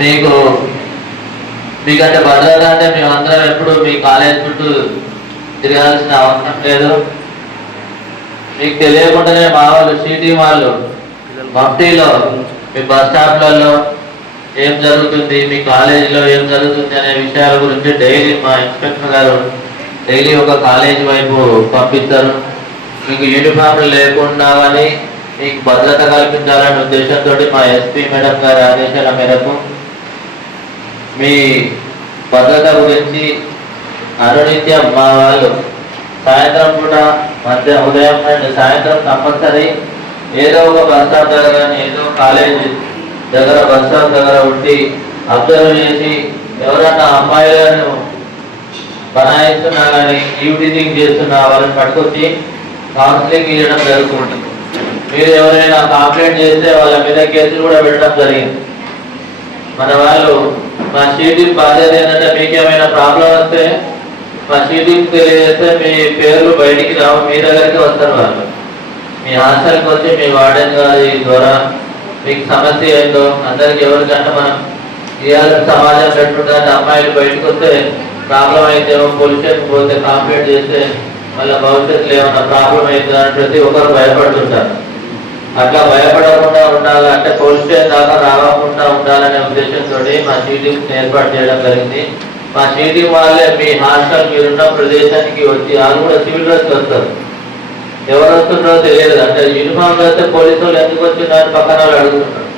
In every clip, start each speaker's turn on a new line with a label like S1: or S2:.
S1: మీకు మీకంటే భద్రత అంటే మేమందరం ఎప్పుడు మీ కాలేజ్ చుట్టూ తిరగాల్సిన అవసరం లేదు. మీకు తెలియకుండానే మా వాళ్ళు సిటీ వాళ్ళు మఫ్టీలో మీ బస్ స్టాప్లలో ఏం జరుగుతుంది మీ కాలేజీలో ఏం జరుగుతుంది అనే విషయాల గురించి డైలీ మా ఇన్స్పెక్టర్ గారు డైలీ ఒక కాలేజ్ వైపు పంపిస్తారు. మీకు యూనిఫామ్లు లేకుండా కానీ మీకు భద్రత కల్పించాలనే ఉద్దేశంతో మా ఎస్పీ మేడం గారి ఆదేశాల మేరకు మీ భద్రత గురించి అనునిత్యం మా వాళ్ళు సాయంత్రం పూట మధ్య ఉదయం నుండి సాయంత్రం తప్పనిసరి. ఏదో ఒక బస్ స్టాప్ దగ్గర కానీ ఏదో కాలేజ్ దగ్గర బస్ స్టాప్ దగ్గర ఉండి అబ్జర్వ్ చేసి ఎవరన్నా అమ్మాయిలను బనాయిస్తున్నా కానీ యూటీజింగ్ చేస్తున్నా వాళ్ళని పట్టుకొచ్చి కౌన్సిలింగ్ ఇవ్వడం జరుగుతుంది. మీరు ఎవరైనా కంప్లైంట్ చేస్తే వాళ్ళ మీద కేసులు కూడా పెట్టడం జరిగింది. మన వాళ్ళు మా షీటింగ్ బాధ్యత ఏంటంటే మీకేమైనా ప్రాబ్లం వస్తే మా షీటింగ్ తెలియజేస్తే మీ పేర్లు బయటికి రావు మీ దగ్గరికి వస్తారు వాళ్ళు. మీ హాస్టల్కి వచ్చి మీ వార్డెన్ గారి ద్వారా మీకు సమస్య ఏందో అందరికి ఎవరికంటే మనం ఇవాళ సమాజం పెట్టుకుంటే అమ్మాయిలు బయటకు వస్తే ప్రాబ్లం అయితే పోలీస్ పోతే కాంప్లీట్ చేస్తే మళ్ళీ భవిష్యత్తులో ఏమైనా ప్రాబ్లం అవుతుందని ప్రతి ఒక్కరు భయపడుతుంటారు. అట్లా భయపడకుండా ఉండాలంటే పోలీస్ స్టేషన్ దాకా రాకుండా ఉండాలనే ఉద్దేశంతో మా షీటింగ్ ఏర్పాటు చేయడం జరిగింది. మా సీటీ వాళ్ళే మీ హాస్టల్ మీరున్న ప్రదేశానికి వచ్చి వాళ్ళు కూడా సివిల్ డ్రెస్ వస్తారు. ఎవరు వస్తున్నారో తెలియదు అంటే యూనిఫామ్ వస్తే పోలీసు వాళ్ళు ఎందుకు వచ్చిందని పక్కన వాళ్ళు అడుగుతున్నారు.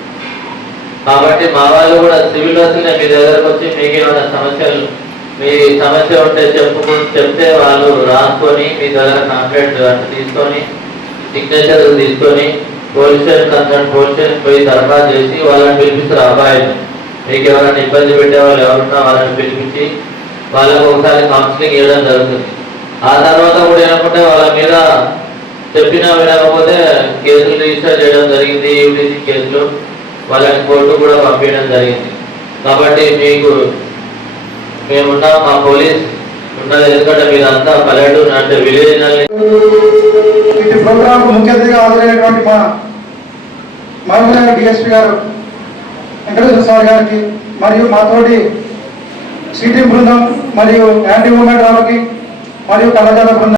S1: కాబట్టి మా వాళ్ళు కూడా సివిల్ డ్రెస్లే మీ దగ్గరకు వచ్చి మీకు ఏమైనా సమస్యలు మీ సమస్య ఉంటే చెప్పుకు చెప్తే వాళ్ళు రాసుకొని మీ దగ్గర కంప్లైంట్ అంటే తీసుకొని సిగ్నేచర్ తీసుకొని police station concern police station పోయి దరఖాస్తు చేసి వాళ్ళని పిలిపిస్తారు అబ్బాయిలు మీకు ఎవరైనా ఇబ్బంది పెట్టే వాళ్ళు ఎవరున్నా వాళ్ళని పిలిపించి వాళ్ళకు ఒకసారి కౌన్సిలింగ్ ఇవ్వడం జరుగుతుంది. ఆ తర్వాత కూడా ఏమనుకుంటే వాళ్ళ మీద చెప్పినా వినకపోతే కేసులు రిజిస్టర్ చేయడం జరిగింది యూటీసీ కేసులు వాళ్ళని కోర్టు కూడా పంపించడం జరిగింది. కాబట్టి మీకు మేమున్నాం మా పోలీస్ ఉన్నది ఎందుకంటే మీరంతా పల్లెటూరు అంటే విలేజ్
S2: ప్రోగ్రాంకు ప్రోగ్రామ్ ముఖ్య అతిథిగా హాజరైనటువంటి మా మహిళ డిఎస్పీ గారు వెంకటేశ్వర సార్ గారికి మరియు మాతోటి సిటీ బృందం మరియు యాంటీ మూమెంట్ వాళ్ళకి మరియు కళాశాల బృందం